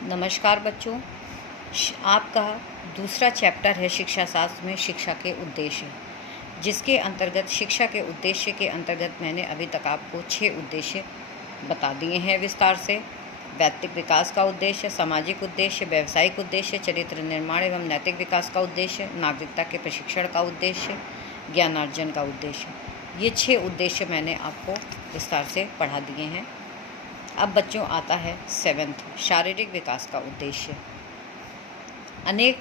नमस्कार बच्चों। आपका दूसरा चैप्टर है शिक्षा शास्त्र में शिक्षा के उद्देश्य, जिसके अंतर्गत शिक्षा के उद्देश्य के अंतर्गत मैंने अभी तक आपको 6 उद्देश्य बता दिए हैं विस्तार से। व्यक्तिगत विकास का उद्देश्य, सामाजिक उद्देश्य, व्यावसायिक उद्देश्य, चरित्र निर्माण एवं नैतिक विकास का उद्देश्य, नागरिकता के प्रशिक्षण का उद्देश्य, ज्ञानार्जन का उद्देश्य। ये 6 उद्देश्य मैंने आपको विस्तार से पढ़ा दिए हैं। अब बच्चों आता है 7th, शारीरिक विकास का उद्देश्य। अनेक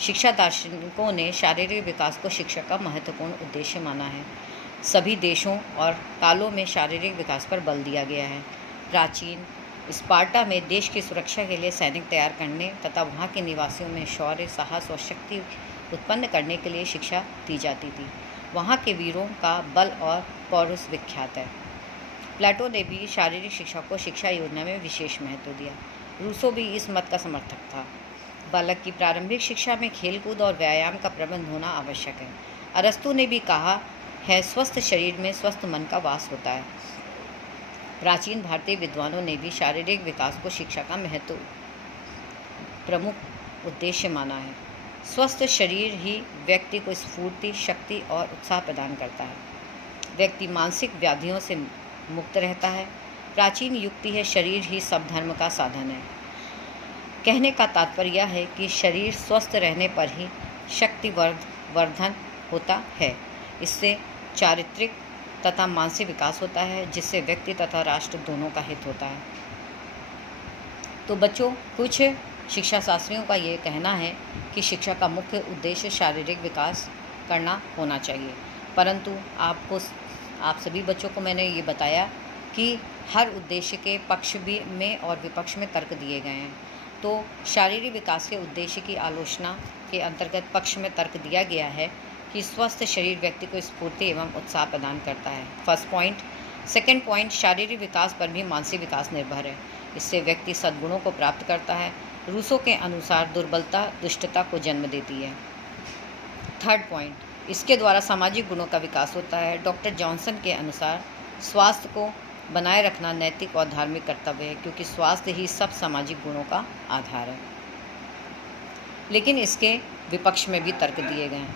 शिक्षा दार्शनिकों ने शारीरिक विकास को शिक्षा का महत्वपूर्ण उद्देश्य माना है। सभी देशों और कालों में शारीरिक विकास पर बल दिया गया है। प्राचीन स्पार्टा में देश की सुरक्षा के लिए सैनिक तैयार करने तथा वहाँ के निवासियों में शौर्य, साहस और शक्ति उत्पन्न करने के लिए शिक्षा दी जाती थी। वहाँ के वीरों का बल और पौरुष विख्यात है। प्लेटो ने भी शारीरिक शिक्षा को शिक्षा योजना में विशेष महत्व दिया। रूसो भी इस मत का समर्थक था। बालक की प्रारंभिक शिक्षा में खेलकूद और व्यायाम का प्रबंध होना आवश्यक है। अरस्तु ने भी कहा है, स्वस्थ शरीर में स्वस्थ मन का वास होता है। प्राचीन भारतीय विद्वानों ने भी शारीरिक विकास को शिक्षा का प्रमुख उद्देश्य माना है। स्वस्थ शरीर ही व्यक्ति को स्फूर्ति, शक्ति और उत्साह प्रदान करता है। व्यक्ति मानसिक व्याधियों से मुक्त रहता है। प्राचीन युक्ति है, शरीर ही सब धर्म का साधन है। कहने का तात्पर्य यह है कि शरीर स्वस्थ रहने पर ही शक्ति वर्धन होता है। इससे चारित्रिक तथा मानसिक विकास होता है, जिससे व्यक्ति तथा राष्ट्र दोनों का हित होता है। तो बच्चों, कुछ शिक्षा शास्त्रियों का ये कहना है कि शिक्षा का मुख्य उद्देश्य शारीरिक विकास करना होना चाहिए, परंतु आप सभी बच्चों को मैंने ये बताया कि हर उद्देश्य के पक्ष भी में और विपक्ष में तर्क दिए गए हैं। तो शारीरिक विकास के उद्देश्य की आलोचना के अंतर्गत पक्ष में तर्क दिया गया है कि स्वस्थ शरीर व्यक्ति को स्फूर्ति एवं उत्साह प्रदान करता है, फर्स्ट पॉइंट। सेकंड पॉइंट, शारीरिक विकास पर भी मानसिक विकास निर्भर है। इससे व्यक्ति सद्गुणों को प्राप्त करता है। रूसो के अनुसार दुर्बलता दुष्टता को जन्म देती है। थर्ड पॉइंट, इसके द्वारा सामाजिक गुणों का विकास होता है। डॉक्टर जॉनसन के अनुसार स्वास्थ्य को बनाए रखना नैतिक और धार्मिक कर्तव्य है, क्योंकि स्वास्थ्य ही सब सामाजिक गुणों का आधार है। लेकिन इसके विपक्ष में भी तर्क दिए गए हैं।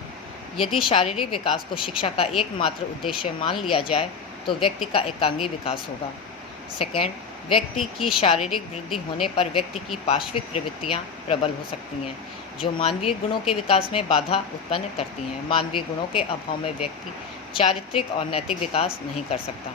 यदि शारीरिक विकास को शिक्षा का एकमात्र उद्देश्य मान लिया जाए तो व्यक्ति का एकांगी विकास होगा। सेकेंड, व्यक्ति की शारीरिक वृद्धि होने पर व्यक्ति की पार्श्विक प्रवृत्तियाँ प्रबल हो सकती हैं, जो मानवीय गुणों के विकास में बाधा उत्पन्न करती हैं। मानवीय गुणों के अभाव में व्यक्ति चारित्रिक और नैतिक विकास नहीं कर सकता।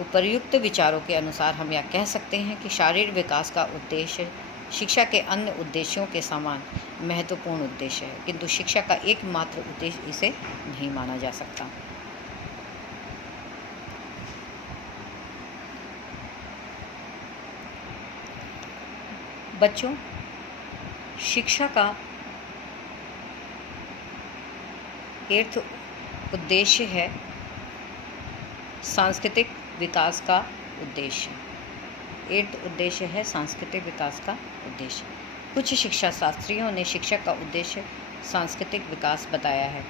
उपर्युक्त विचारों के अनुसार हम यह कह सकते हैं कि शारीरिक विकास का उद्देश्य शिक्षा के अन्य उद्देश्यों के समान महत्वपूर्ण उद्देश्य है, किंतु शिक्षा का एकमात्र उद्देश्य इसे नहीं माना जा सकता। बच्चों, शिक्षा का 8th उद्देश्य है सांस्कृतिक विकास का उद्देश्य। 8th उद्देश्य है सांस्कृतिक विकास का उद्देश्य। कुछ शिक्षा शास्त्रियों ने शिक्षा का उद्देश्य सांस्कृतिक विकास बताया है।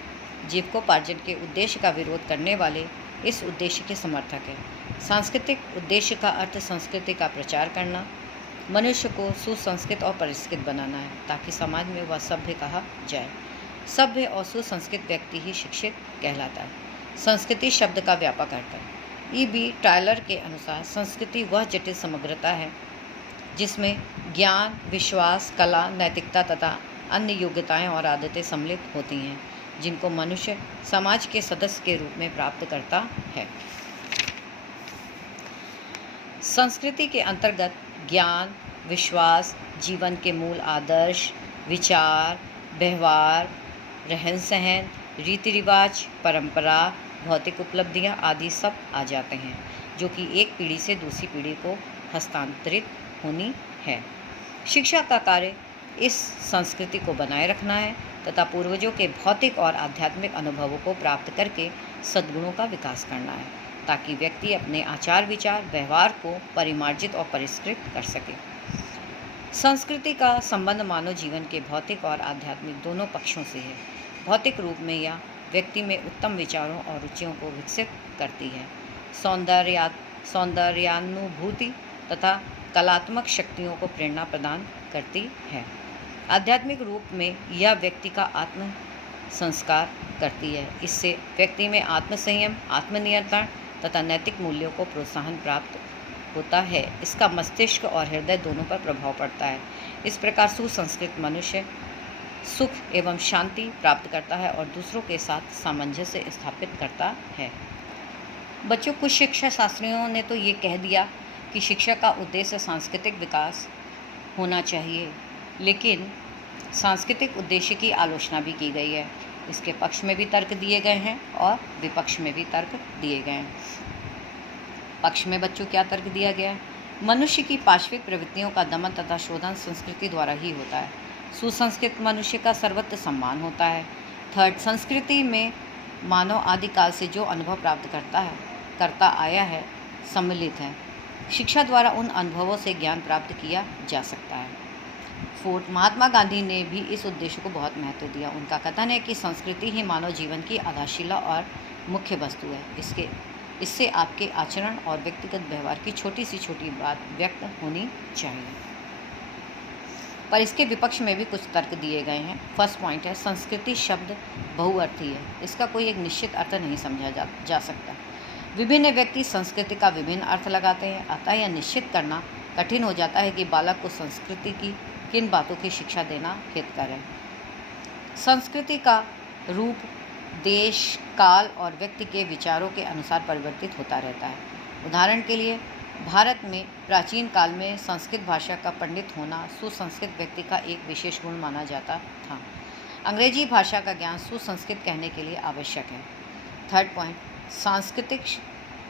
जीविकोपार्जन के उद्देश्य का विरोध करने वाले इस उद्देश्य के समर्थक हैं। सांस्कृतिक उद्देश्य का अर्थ संस्कृति का प्रचार करना, मनुष्य को सुसंस्कृत और परिष्कृत बनाना है, ताकि समाज में वह सभ्य कहा जाए। सभ्य और सुसंस्कृत व्यक्ति ही शिक्षित कहलाता है। संस्कृति शब्द का व्यापक अर्थ है। E.B. टायलर के अनुसार संस्कृति वह जटिल समग्रता है जिसमें ज्ञान, विश्वास, कला, नैतिकता तथा अन्य योग्यताएं और आदतें सम्मिलित होती हैं, जिनको मनुष्य समाज के सदस्य के रूप में प्राप्त करता है। संस्कृति के अंतर्गत ज्ञान, विश्वास, जीवन के मूल आदर्श, विचार, व्यवहार, रहन सहन, रीति रिवाज, परंपरा, भौतिक उपलब्धियां आदि सब आ जाते हैं, जो कि एक पीढ़ी से दूसरी पीढ़ी को हस्तांतरित होनी है। शिक्षा का कार्य इस संस्कृति को बनाए रखना है तथा पूर्वजों के भौतिक और आध्यात्मिक अनुभवों को प्राप्त करके सद्गुणों का विकास करना है, ताकि व्यक्ति अपने आचार विचार व्यवहार को परिमार्जित और परिष्कृत कर सके। संस्कृति का संबंध मानव जीवन के भौतिक और आध्यात्मिक दोनों पक्षों से है। भौतिक रूप में यह व्यक्ति में उत्तम विचारों और रुचियों को विकसित करती है। सौंदर्यानुभूति तथा कलात्मक शक्तियों को प्रेरणा प्रदान करती है। आध्यात्मिक रूप में यह व्यक्ति का आत्म संस्कार करती है। इससे व्यक्ति में आत्मसंयम, आत्मनियंत्रण तथा नैतिक मूल्यों को प्रोत्साहन प्राप्त होता है। इसका मस्तिष्क और हृदय दोनों पर प्रभाव पड़ता है। इस प्रकार सुसंस्कृत मनुष्य सुख एवं शांति प्राप्त करता है और दूसरों के साथ सामंजस्य स्थापित करता है। बच्चों, कुछ शिक्षा शास्त्रियों ने तो ये कह दिया कि शिक्षा का उद्देश्य सांस्कृतिक विकास होना चाहिए, लेकिन सांस्कृतिक उद्देश्य की आलोचना भी की गई है। इसके पक्ष में भी तर्क दिए गए हैं और विपक्ष में भी तर्क दिए गए हैं। पक्ष में बच्चों क्या तर्क दिया गया है? मनुष्य की पाश्विक प्रवृत्तियों का दमन तथा शोधन संस्कृति द्वारा ही होता है। सुसंस्कृत मनुष्य का सर्वत्र सम्मान होता है। थर्ड, संस्कृति में मानव आदिकाल से जो अनुभव प्राप्त करता आया है सम्मिलित है। शिक्षा द्वारा उन अनुभवों से ज्ञान प्राप्त किया जा सकता है। फोर्थ, महात्मा गांधी ने भी इस उद्देश्य को बहुत महत्व दिया। उनका कथन है कि संस्कृति ही मानव जीवन की आधारशिला और मुख्य वस्तु है। इससे आपके आचरण और व्यक्तिगत व्यवहार की छोटी से छोटी बात व्यक्त होनी चाहिए। पर इसके विपक्ष में भी कुछ तर्क दिए गए हैं। फर्स्ट पॉइंट है, संस्कृति शब्द बहुअर्थी है। इसका कोई एक निश्चित अर्थ नहीं समझा जा सकता। विभिन्न व्यक्ति संस्कृति का विभिन्न अर्थ लगाते हैं। अतः यह निश्चित करना कठिन हो जाता है कि बालक को संस्कृति की किन बातों की शिक्षा देना हितकर है। संस्कृति का रूप देश, काल और व्यक्ति के विचारों के अनुसार परिवर्तित होता रहता है। उदाहरण के लिए भारत में प्राचीन काल में संस्कृत भाषा का पंडित होना सुसंस्कृत व्यक्ति का एक विशेष गुण माना जाता था। अंग्रेजी भाषा का ज्ञान सुसंस्कृत कहने के लिए आवश्यक है। थर्ड पॉइंट, सांस्कृतिक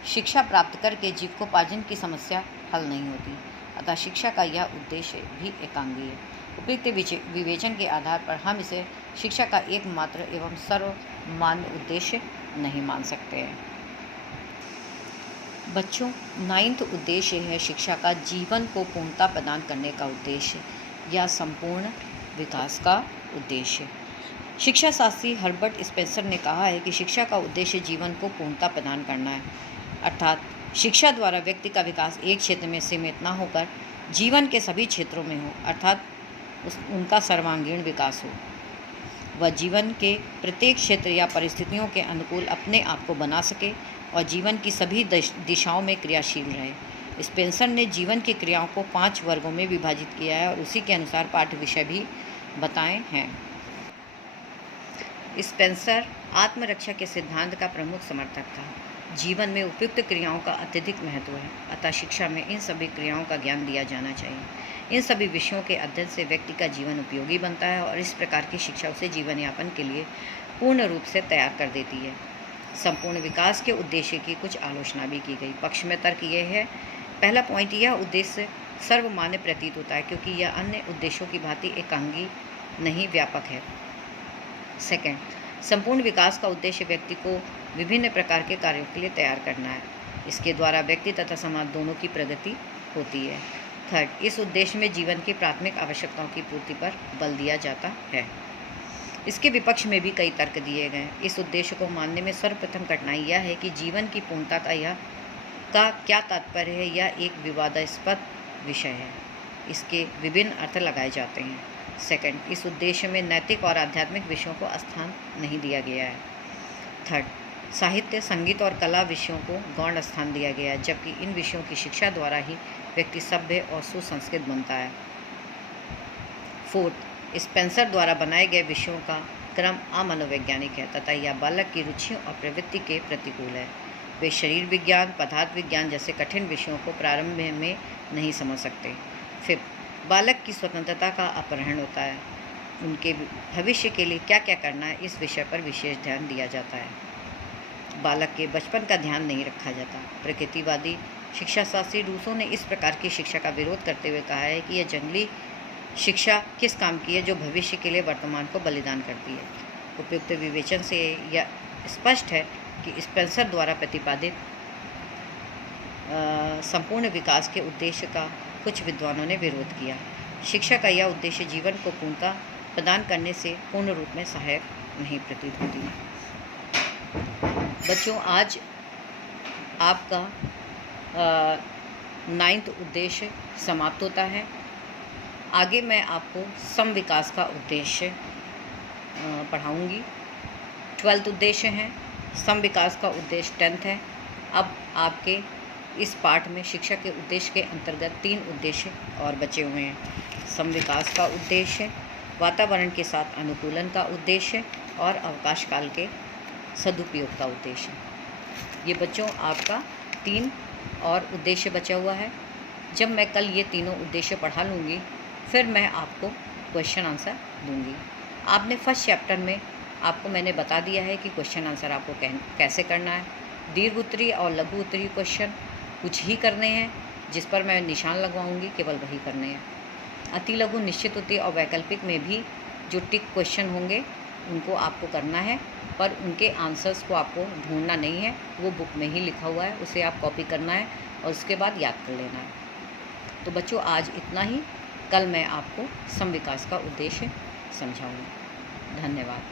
शिक्षा प्राप्त करके जीविकोपार्जन की समस्या हल नहीं होती, अतः शिक्षा का यह उद्देश्य भी एकांगी है। उपयुक्त विवेचन के आधार पर हम इसे शिक्षा का एकमात्र एवं सर्वमान्य उद्देश्य नहीं मान सकते हैं। बच्चों, 9th उद्देश्य है शिक्षा का जीवन को पूर्णता प्रदान करने का उद्देश्य या संपूर्ण विकास का उद्देश्य। शिक्षा शास्त्री हर्बर्ट स्पेंसर ने कहा है कि शिक्षा का उद्देश्य जीवन को पूर्णता प्रदान करना है, अर्थात शिक्षा द्वारा व्यक्ति का विकास एक क्षेत्र में सीमित न होकर जीवन के सभी क्षेत्रों में हो, अर्थात उनका सर्वांगीण विकास हो। वह जीवन के प्रत्येक क्षेत्र या परिस्थितियों के अनुकूल अपने आप को बना सके और जीवन की सभी दिशाओं में क्रियाशील रहे। स्पेंसर ने जीवन की क्रियाओं को 5 वर्गों में विभाजित किया है और उसी के अनुसार पाठ्य विषय भी बताए हैं। स्पेंसर आत्मरक्षा के सिद्धांत का प्रमुख समर्थक था। जीवन में उपयुक्त क्रियाओं का अत्यधिक महत्व है, अतः शिक्षा में इन सभी क्रियाओं का ज्ञान दिया जाना चाहिए। इन सभी विषयों के अध्ययन से व्यक्ति का जीवन उपयोगी बनता है और इस प्रकार की शिक्षा उसे जीवन यापन के लिए पूर्ण रूप से तैयार कर देती है। संपूर्ण विकास के उद्देश्य की कुछ आलोचना भी की गई। पक्ष में तर्क यह है, पहला पॉइंट, यह उद्देश्य सर्वमान्य प्रतीत होता है क्योंकि यह अन्य उद्देश्यों की भांति एकांगी नहीं व्यापक है। सेकंड, संपूर्ण विकास का उद्देश्य व्यक्ति को विभिन्न प्रकार के कार्यों के लिए तैयार करना है। इसके द्वारा व्यक्ति तथा समाज दोनों की प्रगति होती है। थर्ड, इस उद्देश्य में जीवन की प्राथमिक आवश्यकताओं की पूर्ति पर बल दिया जाता है। इसके विपक्ष में भी कई तर्क दिए गए। इस उद्देश्य को मानने में सर्वप्रथम कठिनाई यह है कि जीवन की पूर्णता का क्या तात्पर्य है, यह एक विवादास्पद विषय है। इसके विभिन्न अर्थ लगाए जाते हैं। सेकंड, इस उद्देश्य में नैतिक और आध्यात्मिक विषयों को स्थान नहीं दिया गया है। थर्ड, साहित्य, संगीत और कला विषयों को गौण स्थान दिया गया है, जबकि इन विषयों की शिक्षा द्वारा ही व्यक्ति सभ्य और सुसंस्कृत बनता है। फोर्थ, स्पेंसर द्वारा बनाए गए विषयों का क्रम अमनोवैज्ञानिक है तथा यह बालक की रुचियों और प्रवृत्ति के प्रतिकूल है। वे शरीर विज्ञान, पदार्थ विज्ञान जैसे कठिन विषयों को प्रारंभ में नहीं समझ सकते। फिफ्थ, बालक की स्वतंत्रता का अपहरण होता है। उनके भविष्य के लिए क्या क्या करना है, इस विषय पर विशेष ध्यान दिया जाता है। बालक के बचपन का ध्यान नहीं रखा जाता। प्रकृतिवादी शिक्षा शास्त्री रूसो ने इस प्रकार की शिक्षा का विरोध करते हुए कहा है कि यह जंगली शिक्षा किस काम की है जो भविष्य के लिए वर्तमान को बलिदान करती है। उपयुक्त विवेचन से यह स्पष्ट है कि स्पेंसर द्वारा प्रतिपादित संपूर्ण विकास के उद्देश्य का कुछ विद्वानों ने विरोध किया। शिक्षा का यह उद्देश्य जीवन को पूर्णता प्रदान करने से पूर्ण रूप में सहायक नहीं प्रतीत होती। बच्चों, आज आपका 9th उद्देश्य समाप्त होता है। आगे मैं आपको सम विकास का उद्देश्य पढ़ाऊँगी। 12th उद्देश्य हैं, सम विकास का उद्देश्य 10th है। अब आपके इस पाठ में शिक्षा के उद्देश्य के अंतर्गत 3 उद्देश्य और बचे हुए हैं। सम विकास का उद्देश्य, वातावरण के साथ अनुकूलन का उद्देश्य और अवकाश काल के सदुपयोग का उद्देश्य। ये बच्चों आपका 3 और उद्देश्य बचा हुआ है। जब मैं कल ये तीनों उद्देश्य पढ़ा लूँगी फिर मैं आपको क्वेश्चन आंसर दूँगी। आपने फर्स्ट चैप्टर में आपको मैंने बता दिया है कि क्वेश्चन आंसर आपको कैसे करना है। दीर्घ उत्तरीय और लघु उत्तरीय क्वेश्चन कुछ ही करने हैं, जिस पर मैं निशान लगवाऊंगी, केवल वही करने हैं। अति लघु, निश्चित उत्तरीय और वैकल्पिक में भी जो टिक क्वेश्चन होंगे उनको आपको करना है, पर उनके आंसर्स को आपको ढूंढना नहीं है, वो बुक में ही लिखा हुआ है, उसे आप कॉपी करना है और उसके बाद याद कर लेना है। तो बच्चों आज इतना ही। कल मैं आपको सम विकास का उद्देश्य समझाऊंगी। धन्यवाद।